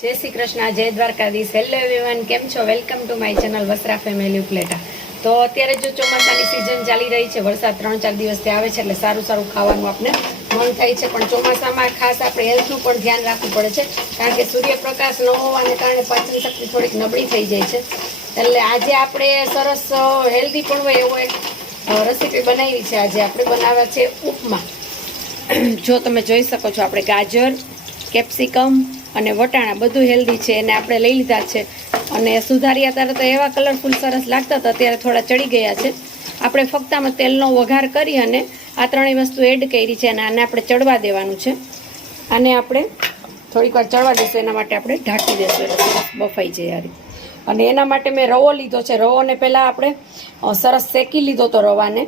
જય શ્રી કૃષ્ણ, જય Dwarkadhish. Hello everyone કેમ છો? Welcome to my channel Vasra Family પ્લેટા તો અત્યારે જો ચોમાસાની સિઝન ચાલી રહી છે, વરસાદ ત્રણ ચાર દિવસથી આવે છે, એટલે સારું સારું ખાવાનું આપણે મન થાય છે. પણ ચોમાસામાં ખાસ આપણે હેલ્થનું પણ ધ્યાન રાખવું પડે છે, કારણ કે સૂર્યપ્રકાશ ન હોવાને કારણે પાચન શક્તિ થોડીક નબળી થઈ જાય છે. એટલે આજે આપણે સરસ હેલ્ધી પણ હોય એવો એક રેસીપી બનાવી છે. આજે આપણે બનાવ્યા છે ઉપમા. જો તમે જોઈ શકો છો, આપણે ગાજર, કેપ્સિકમ અને વટાણા બધું હેલ્ધી છે એને આપણે લઈ લીધા છે. અને સુધાર્યા ત્યારે તો એવા કલરફુલ સરસ લાગતા હતા, અત્યારે થોડા ચડી ગયા છે. આપણે ફક્ત આમાં તેલનો વઘાર કરી અને આ ત્રણેય વસ્તુ એડ કરી છે અને આને આપણે ચડવા દેવાનું છે. આને આપણે થોડીક વાર ચડવા દઈશું એના માટે આપણે ઢાંકી દઈશું બફાઈ જાય યારી અને એના માટે મેં રવો લીધો છે. રવોને પહેલાં આપણે સરસ શેકી લીધો હતો રવાને.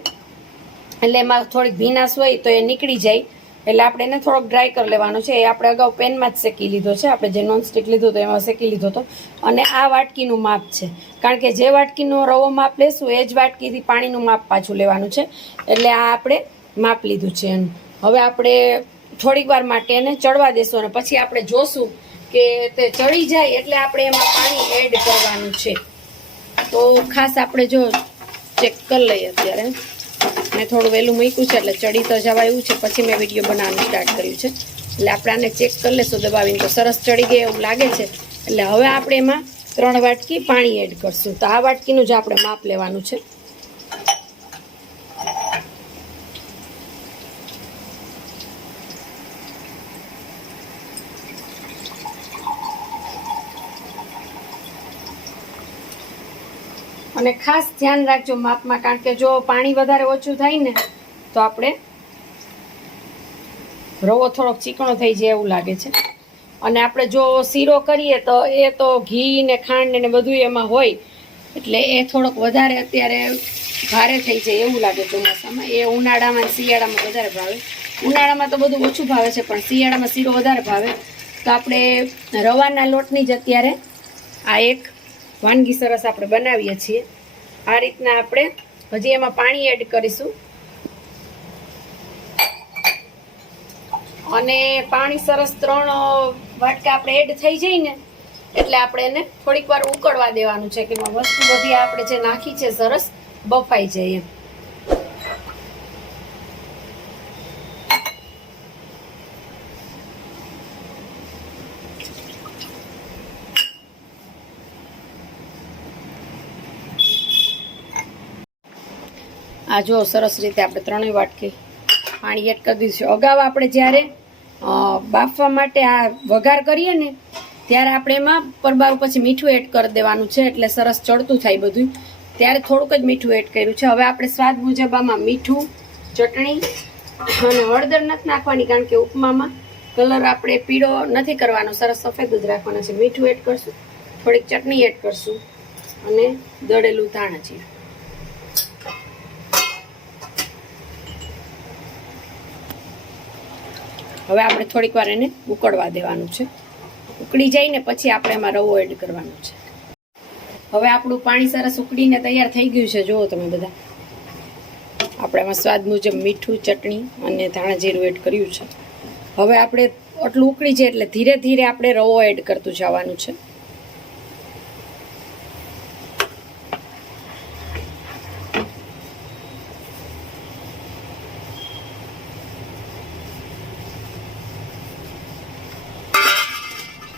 એટલે એમાં થોડીક ભીનાશ હોય તો એ નીકળી જાય. એટલે આપણે એને થોડોક ડ્રાય કરી લેવાનો છે. એ આપણે અગાઉ પેનમાં જ શેકી લીધો છે. આપણે જે નોનસ્ટિક લીધો તો એમાં શેકી લીધો હતો. અને આ વાટકીનું માપ છે. કારણ કે જે વાટકીનો રવો માપ લેશું, એ જ વાટકીથી પાણીનું માપ પાછું લેવાનું છે. એટલે આ આપણે માપ લીધું છે એનું. હવે આપણે થોડીક વાર માટે એને ચડવા દેશું અને પછી આપણે જોશું કે તે ચડી જાય એટલે આપણે એમાં પાણી એડ કરવાનું છે. તો ખાસ આપણે જો ચેક કરી લઈએ અત્યારે. મેં થોડું વહેલું મૂક્યું છે, એટલે ચડી તો જવા એવું છે. પછી મેં વીડિયો બનાવવાનું સ્ટાર્ટ કર્યું છે. એટલે આપણે આને ચેક કરી લેશું દબાવીને. તો સરસ ચડી ગઈ એવું લાગે છે. એટલે હવે આપણે એમાં ત્રણ વાટકી પાણી એડ કરશું. તો આ વાટકીનું જ આપણે માપ લેવાનું છે. અને ખાસ ધ્યાન રાખજો માપમાં, કારણ કે જો પાણી વધારે ઓછું થાય ને, તો આપણે રવો થોડોક ચીકણો થઈ જાય એવું લાગે છે. અને આપણે જો શીરો કરીએ તો એ તો ઘી ને ખાંડ ને બધું એમાં હોય, એટલે એ થોડોક વધારે અત્યારે ભારે થઈ જાય એવું લાગે ચોમાસામાં. એ ઉનાળામાં શિયાળામાં વધારે ભાવે. ઉનાળામાં તો બધું ઓછું ભાવે છે, પણ શિયાળામાં શીરો વધારે ભાવે. તો આપણે રવાના લોટની જ અત્યારે આ એક વાનગી સરસ આપણે બનાવીએ છીએ. આ રીતના આપણે હજી એમાં પાણી એડ કરીશું. અને પાણી સરસ ત્રણ વાટકા આપણે એડ થઈ જાય ને એટલે આપણે એને થોડીક વાર ઉકળવા દેવાનું છે, કે વસ્તુ બધી આપણે જે નાખી છે સરસ બફાઈ જાય એમ. આ જો સરસ રીતે આપણે ત્રણેય વાટકી પાણી એડ કરી દીધું અગાઉ આપણે જ્યારે બાફવા માટે આ વઘાર કરીએ ને, ત્યારે આપણે એમાં પરબારું પછી મીઠું એડ કરી દેવાનું છે, એટલે સરસ ચડતું થાય બધું. ત્યારે થોડુંક જ મીઠું એડ કર્યું છે. હવે આપણે સ્વાદ મુજબ આમાં મીઠું, ચટણી અને હળદર નથી નાખવાની, કારણ કે ઉપમામાં કલર આપણે પીળો નથી કરવાનો. સરસ સફેદ જ રાખવાનો છે. મીઠું એડ કરશું, થોડીક ચટણી એડ કરશું અને દળેલું ધાણા જીરું. હવે આપણે થોડીક વાર એને ઉકળવા દેવાનું છે. ઉકળી જાય ને પછી આપણે એમાં રવો એડ કરવાનો છે. હવે આપણું પાણી સરસ ઉકળીને તૈયાર થઈ ગયું છે. જુઓ તમે બધા. આપણે એમાં સ્વાદ મુજબ મીઠું, ચટણી અને ધાણા જીરું એડ કર્યું છે. હવે આપણે આટલું ઉકળી જાય એટલે ધીરે ધીરે આપણે રવો એડ કરતું જવાનું છે.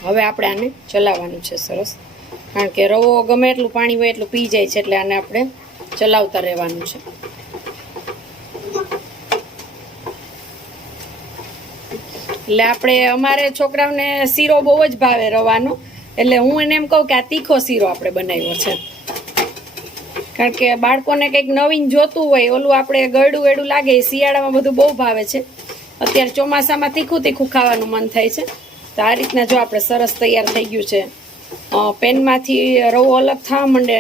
હવે આપણે આને ચલાવવાનું છે સરસ. કારણ કે રવો ગમે એટલું પાણી હોય એટલું પી જાય છે એટલે આને આપણે ચલાવતા રહેવાનું છે. એટલે આપણે અમારે છોકરાઓને શીરો બહુ જ ભાવે રવાનો. એટલે હું એને એમ કહું કે આ તીખો શીરો આપણે બનાવ્યો છે. કારણ કે બાળકોને કંઈક નવીન જોતું હોય, ઓલું આપણે ગળડું એડું લાગે શિયાળામાં બધું બહુ ભાવે છે. અત્યારે ચોમાસામાં તીખું તીખું ખાવાનું મન થાય છે. તો આ રીતના જો આપણે સરસ તૈયાર થઈ ગયું છે. પેનમાંથી રવો અલગ થવા માંડે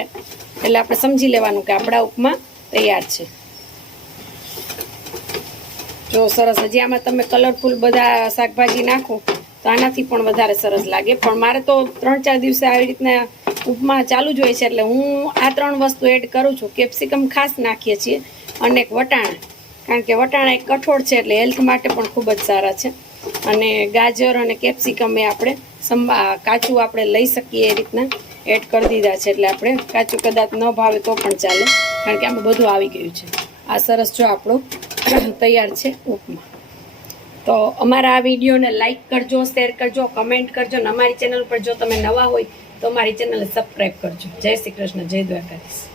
એટલે આપણે સમજી લેવાનું કે આપણા ઉપમા તૈયાર છે. જો સરસ, હજી આમાં તમે કલરફુલ બધા શાકભાજી નાખો, તો આનાથી પણ વધારે સરસ લાગે. પણ મારે તો ત્રણ ચાર દિવસે આવી રીતના ઉપમા ચાલુ જ હોય છે, એટલે હું આ ત્રણ વસ્તુ એડ કરું છું. કેપ્સિકમ ખાસ નાખીએ છીએ અને એક વટાણા. કારણ કે વટાણા એક કઠોળ છે, એટલે હેલ્થ માટે પણ ખૂબ જ સારા છે. અને ગાજર અને કેપ્સિકમ એ આપણે સંભા કાચું આપણે લઈ શકીએ એ રીતના એડ કરી દીધા છે. એટલે આપણે કાચું કદાચ ન ભાવે તો પણ ચાલે. કારણ કે આમાં બધું આવી ગયું છે. આ સરસ જો આપણો તૈયાર છે ઉપમા. તો અમારા આ વિડીયોને લાઇક કરજો શેર કરજો કમેન્ટ કરજો અને અમારી ચેનલ પર જો તમે નવા હોય તો અમારી ચેનલને સબસ્ક્રાઈબ કરજો. જય શ્રી કૃષ્ણ, જય દ્વારકાધીશ.